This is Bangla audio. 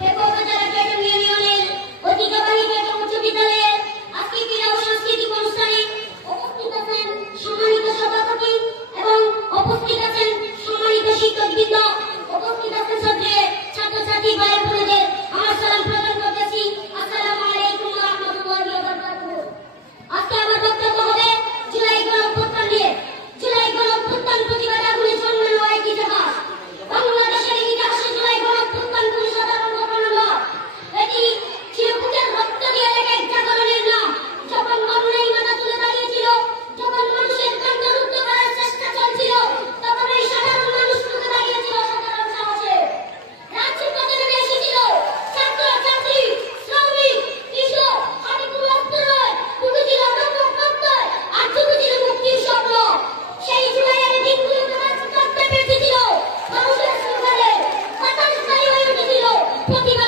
ফেকো উপজেলা পেটুম ইউনিয়নের ঐতিহ্যবাহী পেটুম উচ্চ বিদ্যালয়ের আজকে ক্রীড়া ও সাংস্কৃতিক অনুষ্ঠানে উপস্থিত আছেন সম্মানিত সভাপতি এবং উপস্থিত আছেন সম্মানিত শিক্ষকবৃন্দ, উপস্থিত আছেন ছাত্রছাত্রী ভাই বোনেদের আমার সালাম প্রদান করতেছি। আসসালামু আলাইকুম ওয়া রাহমাতুল্লাহি ওয়া বারাকাতুহু। আজকে আমার বক্তব্য হবে জুলাই গণঅভ্যুত্থান নিয়ে। জুলাই গণঅভ্যুত্থান প্রতিবাদ আগুনে জন্মানো এক ইতিহাস। বাংলাদেশের ইতিহাসে জুলাই গণঅভ্যুত্থান কোনো সাধারণ ঘটনা নয়। এটি ছিল বুকের রক্ত দিয়ে এক জাগরণের নাম। যখন অন্যায় মাথা তুলে দাঁড়িয়েছিল, যখন মানুষের কণ্ঠ রুদ্ধ করার চেষ্টা চলছিল, তখন এই সাধারণ মানুষ রুখে দাঁড়িয়েছিল সাধারণ সাহসে। রাজপথে নেমে এসেছিল ছাত্র ছাত্রী, শ্রমিক, কৃষক, হাবিবুল অস্ত্রয়, বুকে ছিল রক্ত, আর চোখে ছিল মুক্তির স্বপ্ন। সেই জুলাইয়ের দিনগুলোতে রাজপথে বেঁচেছিল মানুষের সকালে বাতাস হয়ে উঠেছিল প্রতিবাদ